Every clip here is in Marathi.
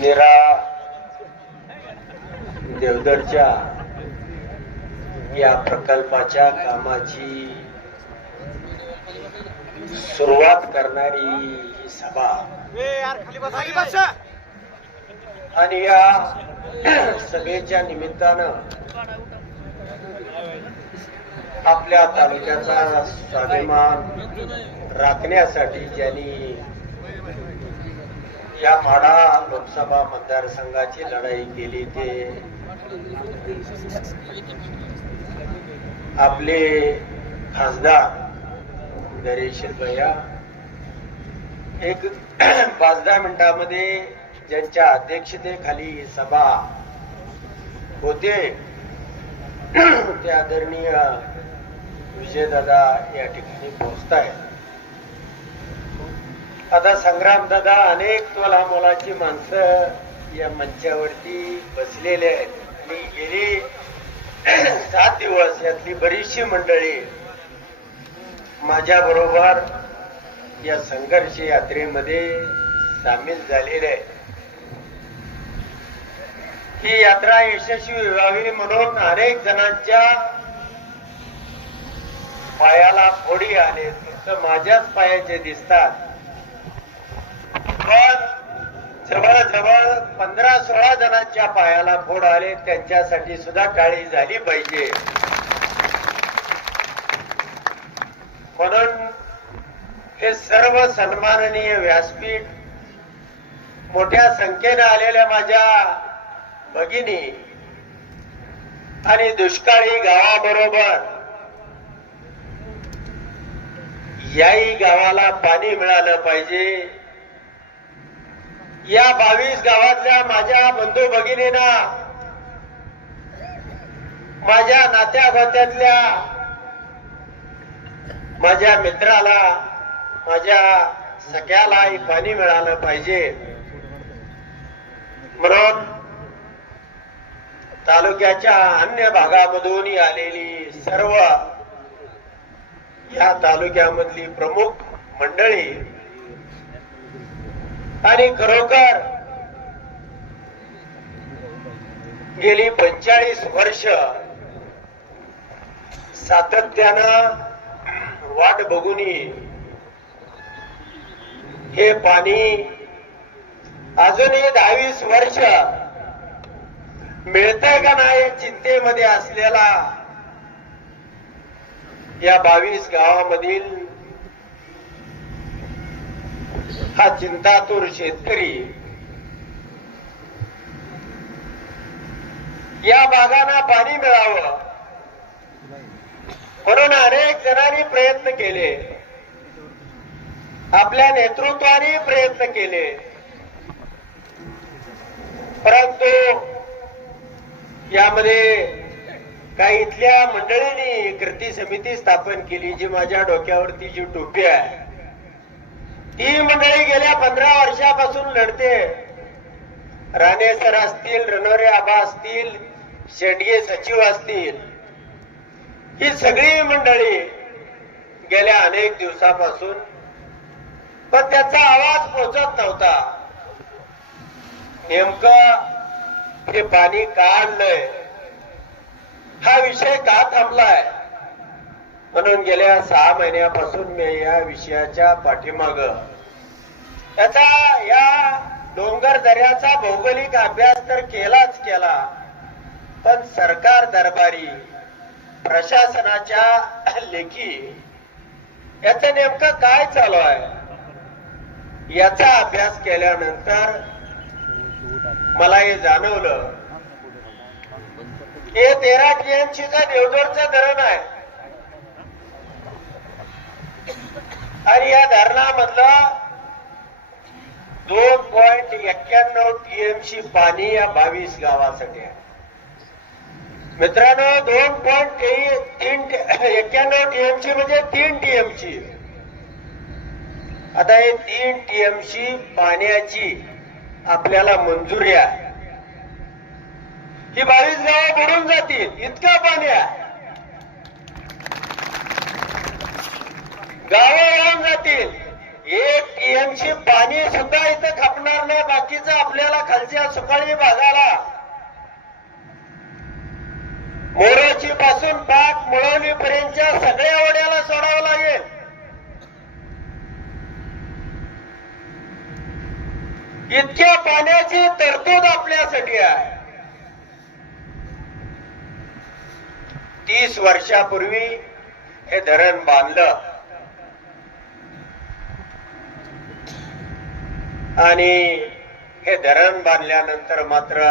निरा देवदरच्या या प्रकल्पाच्या कामाची सुरुवात करणारी ही सभा. आणि या सभेच्या निमित्तानं आपल्या तालुक्याचा स्वाभिमान राखण्यासाठी ज्यांनी या माडा लोकसभा मतदारसंघाची लढाई केली ते आपले खासदार नरेश भैया एक पाच दहा मिनिटामध्ये ज्यांच्या अध्यक्षतेखाली सभा होते ते आदरणीय विजयदादा या ठिकाणी पोहोचतायत. आता संग्राम दादा अनेक तोला मोलाची माणसं या मंचावरती बसलेले आहेत. आणि गेली सात दिवस यातली बरीचशी मंडळी माझ्या बरोबर या संघर्ष यात्रेमध्ये सामील झालेले आहेत. ही यात्रा यशस्वी व्हावी म्हणून अनेक जणांच्या पायाला फोडी आले फक्त माझ्याच पायाचे दिसतात. पण जवळजवळ पंधरा सोळा जणांच्या पायाला फोड आले. त्यांच्यासाठी सुद्धा काळी झाली पाहिजे. म्हणून हे सर्व सन्माननीय व्यासपीठ मोठ्या संख्येने आलेल्या माझ्या भगिनी आणि दुष्काळी गावाबरोबर याही गावाला पाणी मिळालं पाहिजे. या बावीस गावातल्या माझ्या बंधू भगिनींना माझ्या नात्या गोत्यातल्या माझ्या मित्राला माझ्या सगळ्यालाही पाणी मिळालं पाहिजे. म्हणून तालुक्याच्या अन्य भागामधून आलेली सर्व या तालुक्यामधली प्रमुख मंडळी आणि खरोखर गेली पंचाळीस वर्ष सातत्यानं वाट बघूनही हे पाणी अजूनही दहावीस वर्ष मिळतंय का नाही चिंतेमध्ये असलेला या बावीस गावामधील हा चिंतातूर शेतकरी. या बागांना पाणी मिळावं. म्हणून अनेक जणांनी प्रयत्न केले. आपल्या नेतृत्वाने प्रयत्न केले. परंतु यामध्ये काही इथल्या मंडळींनी कृती समिती स्थापन केली जी माझ्या डोक्यावरती जी टोपी आहे. ती मंडळी गेल्या पंधरा वर्षापासून लढते. राणे सर असतील रणोरे आबा असतील शेंडगे सचिव असतील ही सगळी मंडळी गेल्या अनेक दिवसापासून पण त्याचा आवाज पोचत नव्हता. नेमकं हे पाणी का आणलंय? हा विषय का थांबलाय? म्हणून गेल्या सहा महिन्यापासून मी या विषयाच्या पाठीमाग त्याचा या डोंगर दऱ्याचा भौगोलिक अभ्यास तर केलाच केला. पण सरकार दरबारी प्रशासनाच्या लेखी याच नेमकं काय चालू आहे? याचा अभ्यास केल्यानंतर मला हे जाणवलं हे तेरा टीएमसीचं देवदोरचं धरण आहे. आणि या धरणामधला दोन पॉइंट एक्क्याण्णव टीएमसी पाणी या बावीस गावासाठी आहे. मित्रांनो दोन पॉईंट तीन एक्क्याण्णव टीएमसी म्हणजे तीन टीएमसी आता हे तीन टीएमसी पाण्याची आपल्याला मंजुरी आहे. ही बावीस गावं बुडून जातील. इतकं पाणी आहे. गावं वाहून जातील. एक टीएमची पाणी सुद्धा इथं खपणार नाही बाकीचं आपल्याला खालच्या सुकाळी भागाला. मोराची पासून पाक मुळवणी पर्यंतच्या सगळ्या ओढ्याला सोडावं लागेल. इतक्या पाण्याची तरतूद आपल्यासाठी आहे. तीस वर्षापूर्वी हे धरण बांधलं. आणि हे धरण बांधल्यानंतर मात्र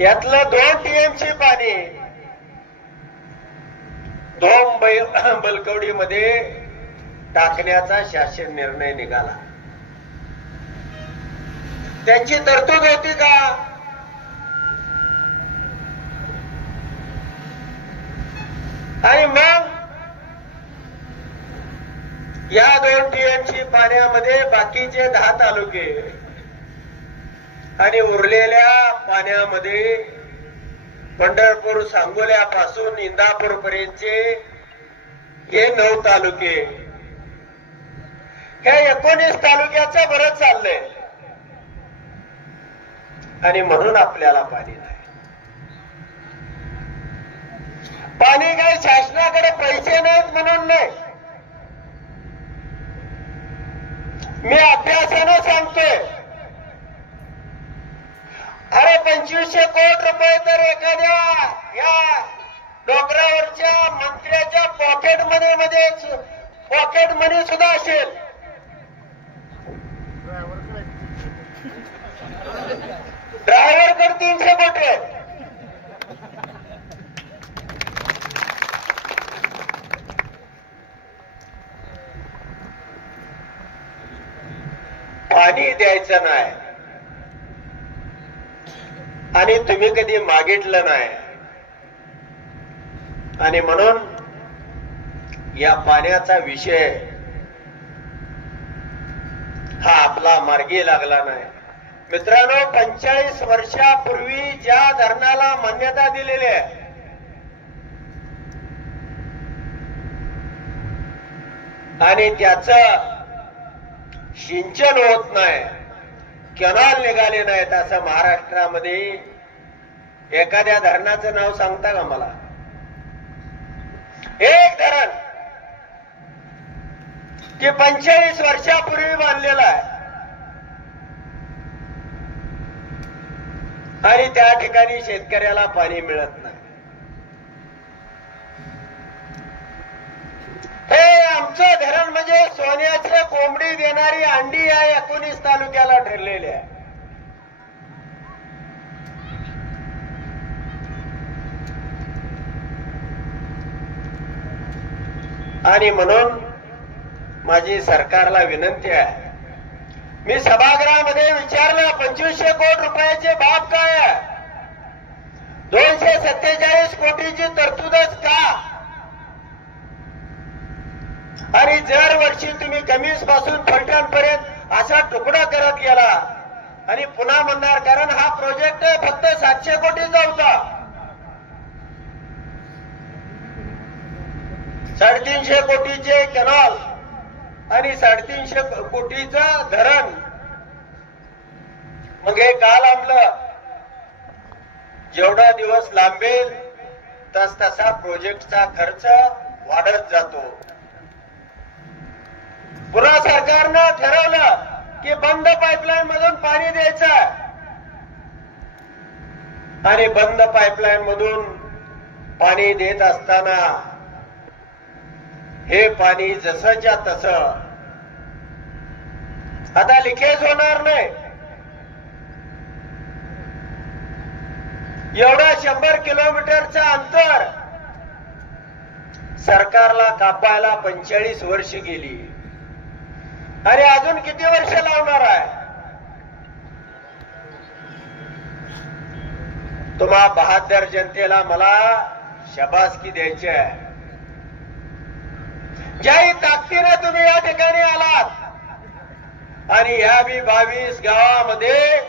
यातलं दोन टीएमसी पाणी दोन बलकवडी मध्ये टाकण्याचा शासन निर्णय निघाला. त्यांची तरतूद होती का? आणि मग या दोन टीएमची पाण्यामध्ये बाकीचे दहा तालुके. आणि उरलेल्या पाण्यामध्ये पंढरपूर सांगोल्यापासून इंदापूर पर्यंतचे हे नऊ तालुके. ह्या एकोणीस तालुक्याचं बरंच चाललंय. आणि म्हणून आपल्याला पाणी नाही. पाणी काय शासनाकडे पैसे नाहीत म्हणून नाही. मी अभ्यासानं सांगतोय. अरे पंचवीसशे कोटी रुपये तर एखाद्या या डोंगरावरच्या मंत्र्याच्या पॉकेट मनी मध्ये पॉकेट मनी सुद्धा असेल. ड्रायव्हरकडे तीनशे कोटी आहेत. पाणी द्यायचं नाही. आणि तुम्ही कधी मागितलं नाही. आणि म्हणून या पाण्याचा विषय हा आपला मार्गी लागला नाही. मित्रांनो पंचेचाळीस वर्षापूर्वी ज्या धरणाला मान्यता दिलेली आहे आणि त्याचं सिंचन होत नाही. कॅनॉल निघाले नाहीत असं महाराष्ट्रामध्ये एखाद्या धरणाचं नाव सांगता का मला? एक धरण ते पंचेचाळीस वर्षापूर्वी बांधलेलं आहे. आणि त्या ठिकाणी शेतकऱ्याला पाणी मिळत नाही. हे आमचं धरण म्हणजे सोन्याचे कोंबडी देणारी अंडी या एकोणीस तालुक्याला ठरलेली आहे. आणि म्हणून माझी सरकारला विनंती आहे. मी सभागृहामध्ये विचारलं पंचवीसशे कोटी रुपयाचे बाब काय आहे? दोनशे सत्तेचाळीस कोटीची तरतूदच का? आणि जर वर्षी तुम्ही कमीजपासून फलटणपर्यंत असा तुकडा करत गेला आणि पुन्हा म्हणणार कारण हा प्रोजेक्ट फक्त सातशे कोटीचा होता. साडेतीनशे कोटीचे कॅनॉल आणि साडेतीनशे कोटीच धरण. मग हे का लांबलं जेवढा दिवस लांबेल तस तसा प्रोजेक्टचा खर्च वाढत जातो. पुन्हा सरकारनं ठरवलं की बंद पाईपलाईन मधून पाणी द्यायचं. आणि बंद पाईपलाईन मधून पाणी देत असताना हे पाणी जसंच्या तस आता लिकेज होणार नाही. एवढा शंभर किलोमीटरचं अंतर सरकारला कापायला पंचेचाळीस वर्ष गेली. आणि अजून किती वर्ष लावणार आहे? तुम्हा बहादर जनतेला मला शबासकी द्यायची आहे. ज्याही ताकदीने तुम्ही या ठिकाणी आलात आणि या बी बावीस गावामध्ये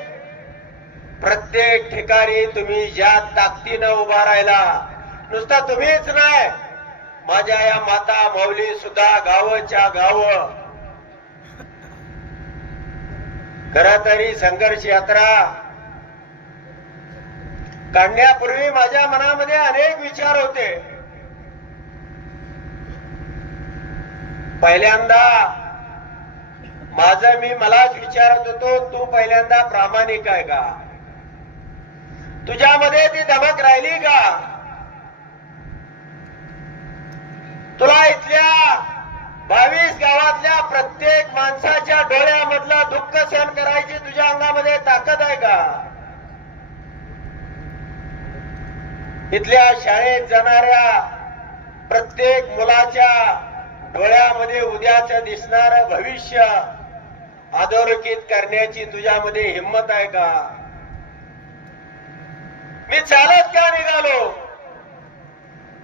प्रत्येक ठिकाणी तुम्ही ज्या ताकदीनं उभा राहिला नुसता तुम्हीच नाही माझ्या या माता माऊली सुद्धा गावच्या गाव तरी संघर्ष यात्रा. काढण्यापूर्वी माझ्या मनामध्ये अनेक विचार होते. पहिल्यांदा माझ मी मलाच विचारत होतो तू पहिल्यांदा प्रामाणिक आहे का? तुझ्यामध्ये ती धमक राहिली का? तुला इथल्या बावीस गावातल्या प्रत्येक माणसाच्या डोळ्यामधलं दुःख सहन करायची तुझ्या अंगामध्ये ताकद आहे का? इथल्या शाळेत जाणाऱ्या प्रत्येक मुलाच्या डोळ्यामध्ये उद्याच दिसणार भविष्य अधोरेखित करण्याची तुझ्यामध्ये हिंमत आहे का? मी चालत का निघालो?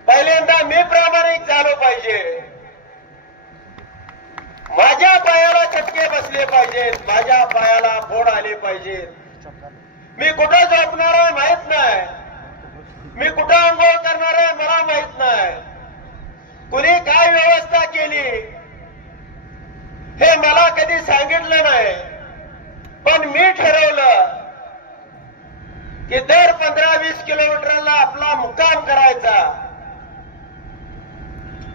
पहिल्यांदा मी प्रामाणिक झालो पाहिजे. माझ्या पायाला चटके बसले पाहिजेत. माझ्या पायाला फोड आले पाहिजेत. मी कुठं झोपणार आहे माहीत नाही. मी कुठं आंघोळ करणार आहे मला माहीत नाही. कुणी काय व्यवस्था केली हे मला कधी सांगितलं नाही. पण मी ठरवलं की दर पंधरा वीस किलोमीटरला आपला मुक्काम करायचा.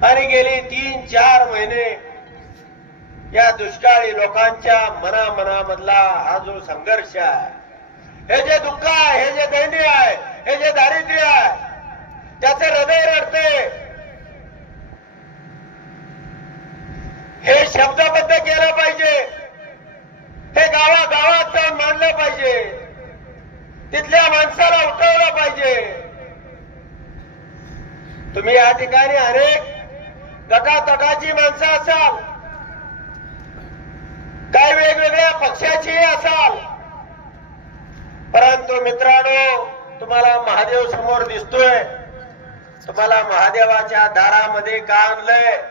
आणि गेली तीन चार महिने या दुष्काळी लोकांच्या मनामनामधला हा जो संघर्ष आहे हे जे दुःख आहे हे जे दैन्य आहे हे जे दारिद्र्य आहे त्याचे हृदय रडते. हे शब्दबद्ध केलं पाहिजे. हे गावा गावात जाऊन मांडलं पाहिजे. तिथल्या माणसाला उठवलं पाहिजे. तुम्ही या ठिकाणी अनेक गटातटाची माणसं असाल. काय वेगवेगळ्या पक्षाची असाल? परंतु मित्रांनो तुम्हाला महादेव समोर दिसतोय. तुम्हाला महादेवाच्या दारामध्ये का आणलंय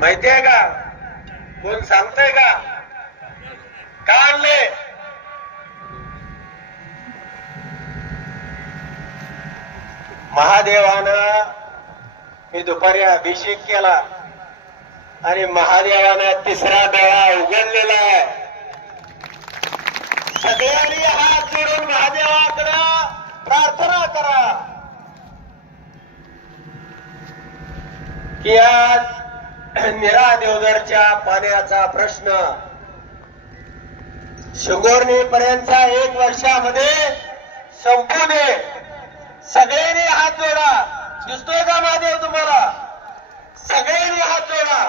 माहितीये का? कोण सांगतंय का? का आणले महादेवानं मी दुपारी अभिषेक केला. आणि महादेवानं तिसरा डोळा उघडलेला आहे. सगळ्यांनी हात जोडून महादेवाकडे प्रार्थना करा. की आज निरा देवदरच्या पाण्याचा प्रश्न शिंगोर्णी पर्यंतचा एक वर्षामध्ये संपू दे सगळ्यांनी हात जोडा. दिसतोय का महादेव तुम्हाला सगळ्यांनी हात जोडा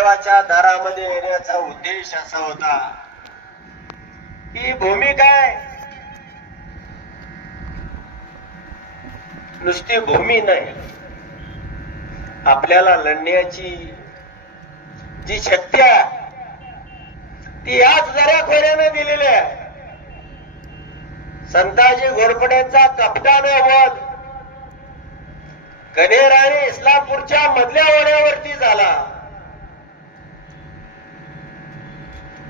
देवाच्या दारामध्ये येण्याचा उद्देश असा होता. ही भूमी काय? नुसती भूमी नाही. आपल्याला लढण्याची जी शक्ती आहे ती याच जरा खोऱ्याने दिलेली आहे. संताजी घोरपड्यांचा कपटानं वध कनेर आणि इस्लामपूरच्या मधल्या ओढ्यावरती झाला.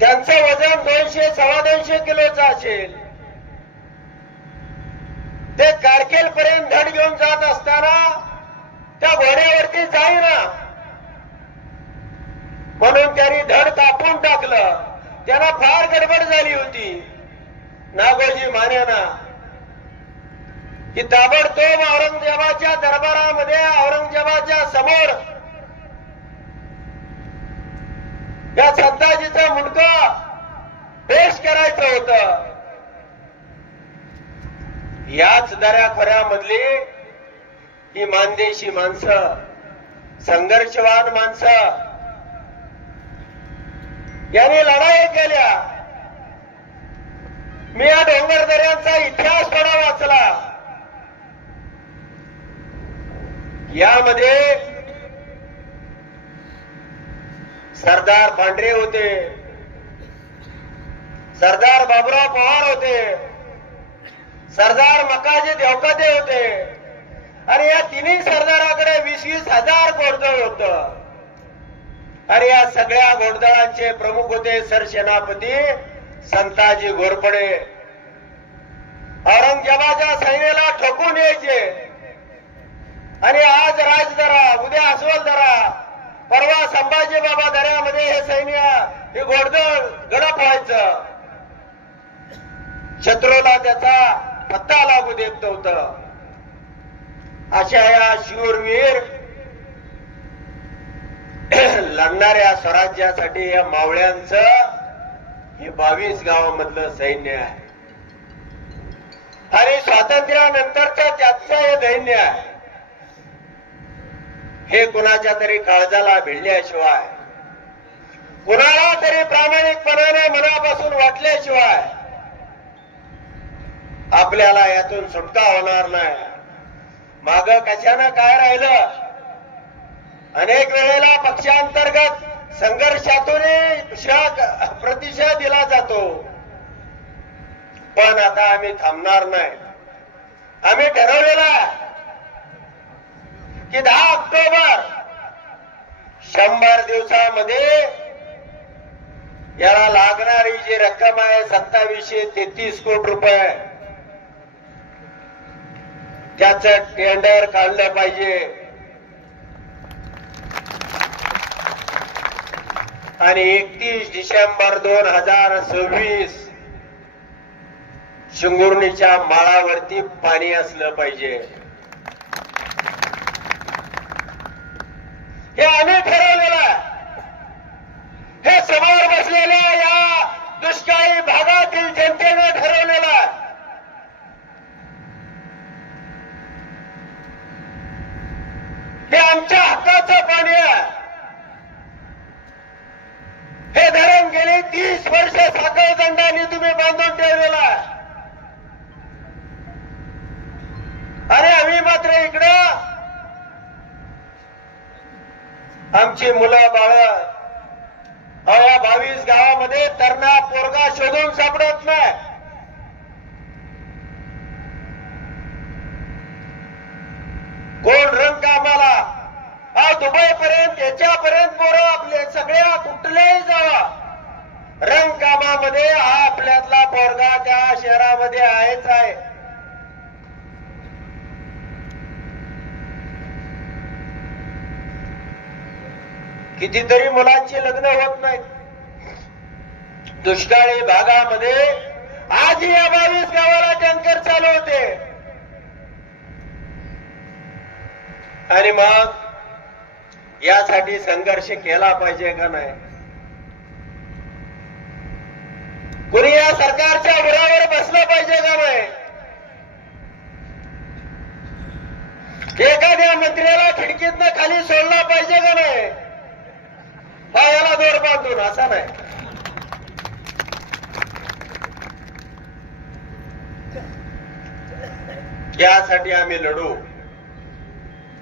त्यांचं वजन दोनशे सव्वा दोनशे किलोचं असेल ते कारकेल पर्यंत धड घेऊन जात असताना त्या घोड्यावरती जाईना. म्हणून त्यांनी धड कापून टाकलं. त्यांना फार गडबड झाली होती. नागोजी मान्याना की ताबडतोब औरंगजेबाच्या दरबारामध्ये औरंगजेबाच्या समोर या संताजीचा मुंडका पेश करायचं होत. याच दऱ्या खोऱ्यामधली ही मानदेशी माणसं संघर्षवान माणसं याने लढाई केल्या. मी या डोंगर दऱ्यांचा इतिहास थोडा वाचला. यामध्ये सरदार पांढरे होते. सरदार बाबुराव पवार होते. सरदार मकाजी देवकाते होते. आणि या तिन्ही सरदाराकडे वीस वीस हजार घोडदळ होत. आणि या सगळ्या घोडदळांचे प्रमुख होते सरसेनापती संताजी घोरपडे. औरंगजेबाच्या सैन्याला ठोकून यायचे. आणि आज राजदरा उद्या अस्वल दरा परवा संभाजी बाबा दऱ्यामध्ये हे सैन्य हे घोडदळ गडप व्हायचं. शत्रूला त्याचा पत्ता लागू देत नव्हतं. अशा या शूरवीर लढणाऱ्या स्वराज्यासाठी या मावळ्यांच हे बावीस गावामधलं सैन्य आहे. आणि स्वातंत्र्यानंतरच त्याचं हे दैन्य आहे. हे कुणाच्या तरी काळजाला भिडल्याशिवाय कुणाला तरी प्रामाणिकपणाने मनापासून वाटल्याशिवाय आपल्याला यातून सुटका होणार नाही. माग कशानं काय राहिलं? अनेक वेळेला पक्षांतर्गत संघर्षातून शा- प्रतिशय दिला जातो. पण आता आम्ही थांबणार नाही. आम्ही ठरवलेला आहे की दहा ऑक्टोबर शंभर दिवसामध्ये याला लागणारी जी रक्कम आहे सत्तावीसशे तेहतीस कोटी रुपये त्याच टेंडर काढलं पाहिजे. आणि एकतीस डिसेंबर दोन हजार सव्वीस शिंगुर्णीच्या माळावरती पाणी असलं पाहिजे. हे आम्ही ठरवलेलं आहे. हे समोर बसलेल्या या दुष्काळी भागातील जनतेने ठरवलेलं आहे. हे आमच्या हक्काचं पाणी आहे. हे धरण गेली तीस वर्ष साखर दंडाने तुम्ही बांधून ठेवलेलं आहे. आणि आम्ही मात्र इकडं आमची मुलं बाळ. या बावीस गावामध्ये तरणा पोरगा शोधून सापडत नाही. कोण रंग कामाला? हा दुबई पर्यंत याच्यापर्यंत पोरं आपले सगळ्या कुठल्याही जावा. रंग कामामध्ये हा आपल्यातला पोरगा त्या शहरामध्ये आहेच आहे. कितीतरी मुलांची लग्न होत नाहीत. दुष्काळी भागामध्ये आजही या बावीस गावाला टँकर चालू होते. आणि मग यासाठी संघर्ष केला पाहिजे का नाही? कुणी या सरकारच्या उरावर बसलं पाहिजे का नाही? एखाद्या मंत्र्याला खिडकीतनं खाली सोडला पाहिजे का नाही? पायाला दोर बांधून असा नाही. यासाठी आम्ही लढू.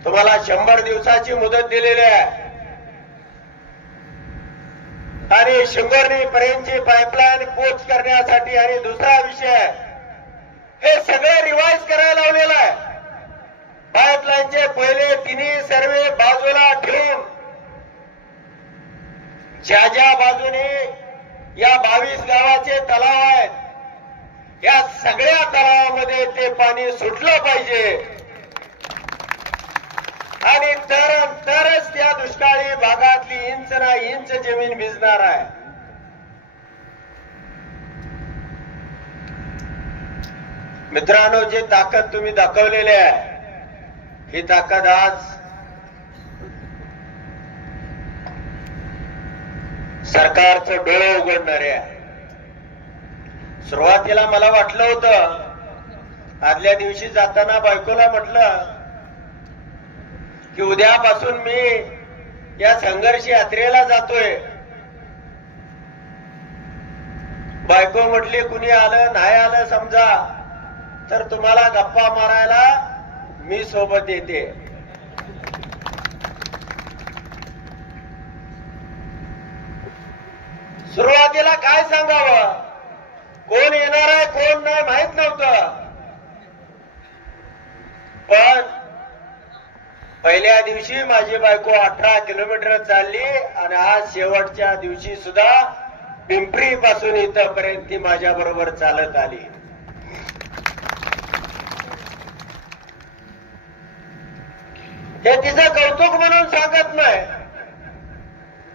तुम्हाला शंभर दिवसाची मुदत दिलेली आहे. आणि शंभरनी पर्यंतची पाईपलाईन पोच करण्यासाठी आणि दुसरा विषय हे सगळं रिवाईज करायला लावलेलं आहे. पाईपलाईनचे पहिले तिन्ही सर्वे बाजूला ठेवून ज्या ज्या बाजूने या बावीस गावाचे तलाव आहेत या सगळ्या तलावामध्ये ते पाणी सुटलं पाहिजे. आणि तर तरच त्या दुष्काळी भागातली इंच ना इंच जमीन भिजणार आहे. मित्रांनो जी ताकद तुम्ही दाखवलेली आहे ही ताकद आज सरकारचं डोळं उघडणारे आहे. सुरुवातीला मला वाटलं होतं आदल्या दिवशी जाताना बायकोला म्हटलं की उद्यापासून मी या संघर्ष यात्रेला जातोय. बायको म्हटली कुणी आलं नाही आलं समजा तर तुम्हाला गप्पा मारायला मी सोबत येते. सुरुवातीला काय सांगावं? कोण येणार आहे कोण नाही माहीत नव्हतं. पण पहिल्या दिवशी माझी बायको अठरा किलोमीटर चालली आणि आज शेवटच्या दिवशी सुद्धा पिंपरी पासून इथपर्यंत ती माझ्या बरोबर चालत आली. हे तिचं कौतुक म्हणून सांगत नाही.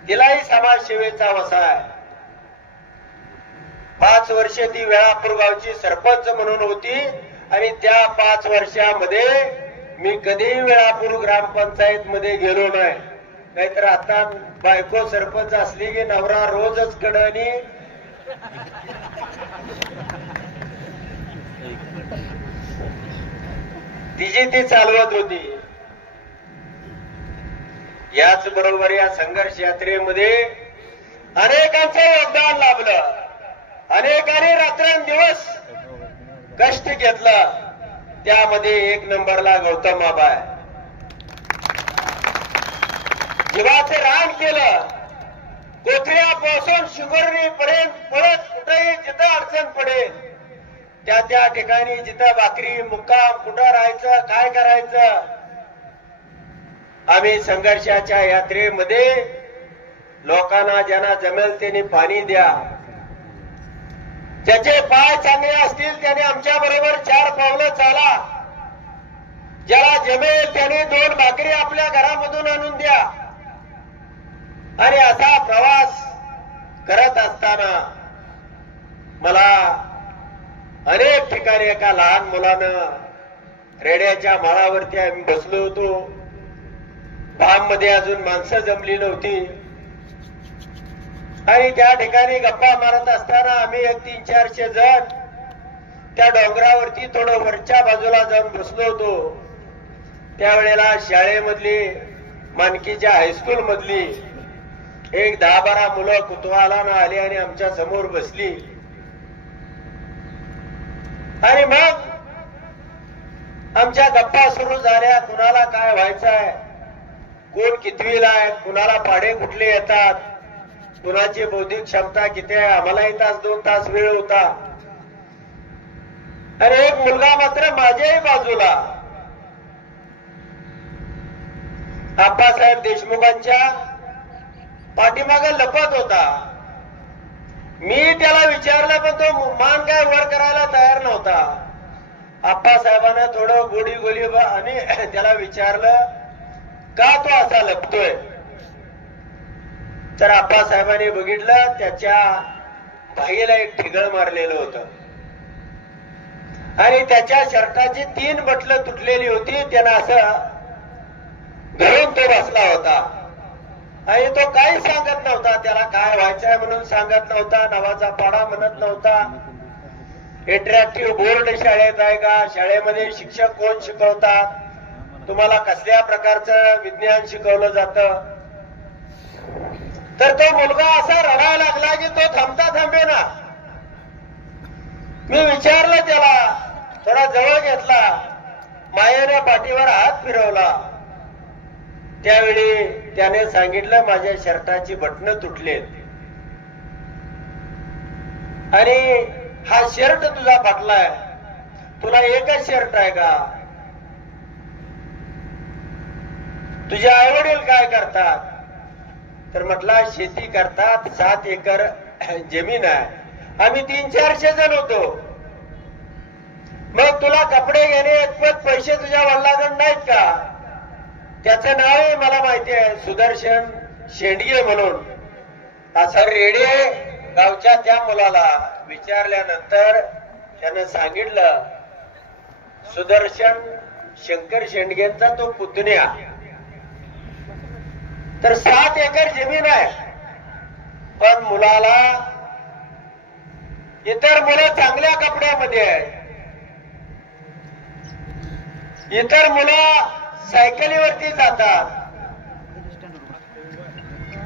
तिलाही समाजसेवेचा वसा आहे. पाच वर्ष ती वेळापूर गावची सरपंच म्हणून होती. आणि त्या पाच वर्षामध्ये मी कधीही वेळापूर ग्रामपंचायत मध्ये गेलो नाही. नाहीतर आता बायको सरपंच असली की नवरा रोजच कडणी तिची ती चालवत होती. याच बरोबर या संघर्ष यात्रेमध्ये अनेकांचं योगदान लाभलं. अनेकाने रात्रंदिवस कष्ट घेतला. त्यामध्ये एक नंबरला गौतम बाबा आहे. जीवाचे रान केलं. कोथऱ्यापासून शुगरणी पर्यंत पळत कुठेही जिथं अडचण पडेल त्या त्या ठिकाणी जिथं भाकरी मुक्काम कुठं राहायचं काय करायचं? आम्ही संघर्षाच्या यात्रेमध्ये लोकांना ज्यांना जमेल त्यांनी पाणी द्या. ज्याचे पाय चांगले असतील त्याने आमच्या बरोबर चार पावलं चाला. ज्याला जमेल त्याने दोन भाकरी आपल्या घरामधून आणून द्या. आणि असा प्रवास करत असताना मला अनेक ठिकाणी एका लहान मुलानं रेड्याच्या माळावरती आम्ही बसलो होतो. भाममध्ये अजून माणसं जमली नव्हती. आणि त्या ठिकाणी गप्पा मारत असताना आम्ही एक तीन चारशे जण त्या डोंगरावरती थोडं वरच्या बाजूला जाऊन बसलो होतो. त्यावेळेला शाळेमधली मानकीच्या हायस्कूल मधली एक दहा बारा मुलं कुतूहलानं आली आणि आमच्यासमोर बसली. आणि मग आमच्या गप्पा सुरू झाल्या कुणाला काय व्हायचं आहे कोण कितवीला आहे? कुणाला पाडे कुठले येतात? कुणाची बौद्धिक क्षमता किती आहे? आम्हालाही तास दोन तास वेळ होता. अरे एक मुलगा मात्र माझ्याही बाजूला. आप्पासाहेब देशमुखांच्या पाठीमागे लपत होता. मी त्याला विचारलं पण तो मान काय वर करायला तयार नव्हता. आप्पासाहेबांना थोडं गोडी गोली आणि त्याला विचारलं का तो असा लपतोय? तर आप्पासाहेबांनी बघितलं त्याच्या भाईला एक ठिगळ मारलेलं होत. आणि त्याच्या शर्टाची तीन बटलं तुटलेली होती त्यानं असं धरून तो बसला होता. आणि तो काही सांगत नव्हता त्याला काय व्हायचंय म्हणून सांगत नव्हता नावाचा पाडा म्हणत नव्हता. इंटरॅक्टिव्ह बोर्ड शाळेत आहे का? शाळेमध्ये शिक्षक कोण शिकवतात? तुम्हाला कसल्या प्रकारचं विज्ञान शिकवलं जातं? तर तो मुलगा असा रडायला लागला की तो थांबता थांबे ना मी विचारलं त्याला थोडा जवळ घेतला. मायेने पाठीवर हात फिरवला. त्यावेळी त्याने सांगितलं माझ्या शर्टाची बटणं तुटलेत. आणि हा शर्ट तुझा फाटलाय. तुला एकच शर्ट आहे का? तुझे आई वडील काय करतात? तर म्हटला शेती करतात सात एकर जमीन आहे. आम्ही तीन चारशे जण होतो. मग तुला कपडे घेणे इतपत पैसे तुझ्या वल्लाकडे नाहीत का? त्याचं आहे मला माहिती आहे सुदर्शन शेंडगे म्हणून. असा रेडे गावच्या त्या मुलाला विचारल्यानंतर त्यानं सांगितलं सुदर्शन शंकर शेंडगेंचा तो पुतण्या. तर सात एकर जमीन आहे. पण मुलाला इतर मुलं चांगल्या कपड्यामध्ये आहे इतर मुलं सायकलीवरती जातात.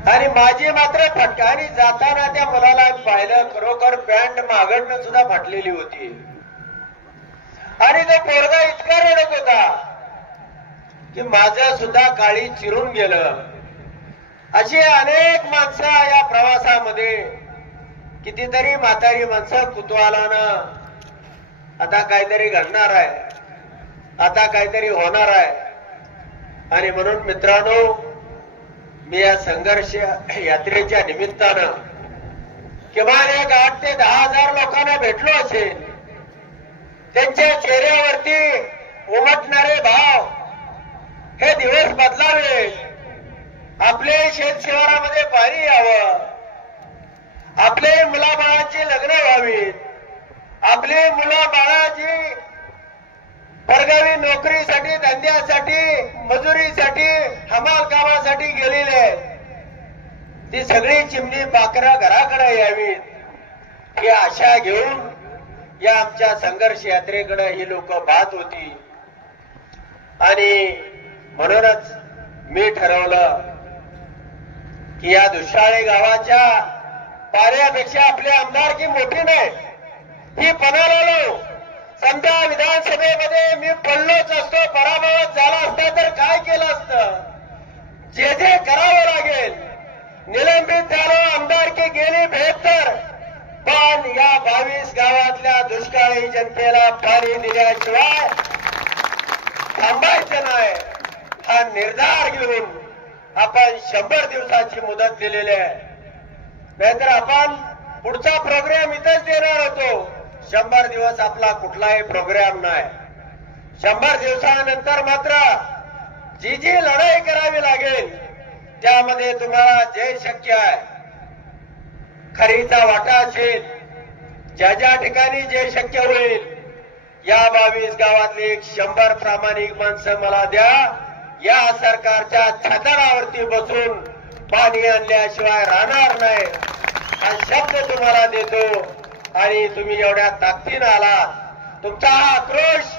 आणि माझी मात्र फटका आणि जाताना त्या मुलाला पाहिलं खरोखर पॅन्ट मागणं सुद्धा फाटलेली होती. आणि तो पोरगा इतका रडत होता की माझं सुद्धा काळी चिरून गेलं. अशी अनेक माणसं या प्रवासामध्ये कितीतरी म्हातारी माणसं कुतूहलानं आता काहीतरी घडणार आहे. आता काहीतरी होणार आहे. आणि म्हणून मित्रांनो मी या संघर्ष यात्रेच्या निमित्तानं किमान एक आठ ते दहा हजार लोकांना भेटलो असेल. त्यांच्या चेहऱ्यावरती उमटणारे भाव हे दिवस बदलावे आपले शेत शिवारामध्ये पाणी यावं. आपले मुलाबाळाची लग्न व्हावीत. आपली मुलाबाळाची परगावी नोकरीसाठी धंद्यासाठी मजुरीसाठी हमाल कामासाठी गेलेले. ती सगळी चिमणी पाखरं घराकडे यावीत. ही आशा घेऊन या आमच्या संघर्ष यात्रेकडे ही लोक पाहत होती. आणि म्हणूनच मी ठरवलं की या दुष्काळी गावाच्या पाण्यापेक्षा आपली आमदारकी मोठी नाही. ही पणाला समजा विधानसभेमध्ये मी पडलोच असतो पराभवच झाला असता तर काय केलं असतं? जे जे करावं लागेल. निलंबित झालो आमदारकी गेली भेट तर. पण या बावीस गावातल्या दुष्काळी जनतेला पाणी दिल्याशिवाय थांबायचं नाही. हा निर्धार घेऊन आपण शंभर दिवसाची मुदत दिलेली आहे. नाहीतर आपण पुढचा प्रोग्राम इथंच देणार होतो. शंभर दिवस आपला कुठलाही प्रोग्राम नाही. शंभर दिवसानंतर मात्र जी जी लढाई करावी लागेल त्यामध्ये तुम्हाला जे शक्य आहे खरीचा वाटा असेल ज्या ज्या ठिकाणी जे शक्य होईल या बावीस गावातली एक शंभर प्रामाणिक माणसं मला द्या. या सरकारच्या छतरावरती बसून पाणी आणल्याशिवाय राहणार नाही. हा शब्द तुम्हाला देतो आणि तुम्ही एवढ्या ताकदीनं आलात. तुमचा हा आक्रोश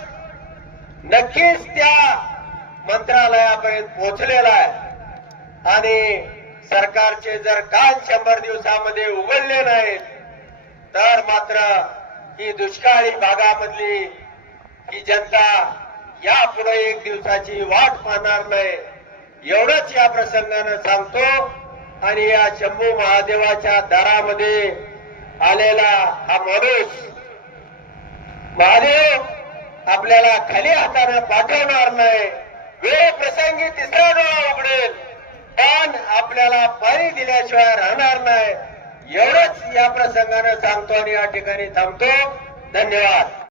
नक्कीच त्या मंत्रालयापर्यंत पोहोचलेला आहे. आणि सरकारचे जर कान शंभर दिवसामध्ये उघडले नाहीत तर मात्र ही दुष्काळी भागामधली ही जनता यापुढे एक दिवसाची वाट पाहणार नाही. एवढंच या प्रसंगानं सांगतो आणि या शंभू महादेवाच्या दारामध्ये आलेला हा माणूस महादेव आपल्याला खाली हाताने पाठवणार नाही. वेळ प्रसंगी तिसरा डोळा उघडेल पण आपल्याला पाणी दिल्याशिवाय राहणार नाही. एवढंच या प्रसंगानं सांगतो आणि या ठिकाणी थांबतो. धन्यवाद.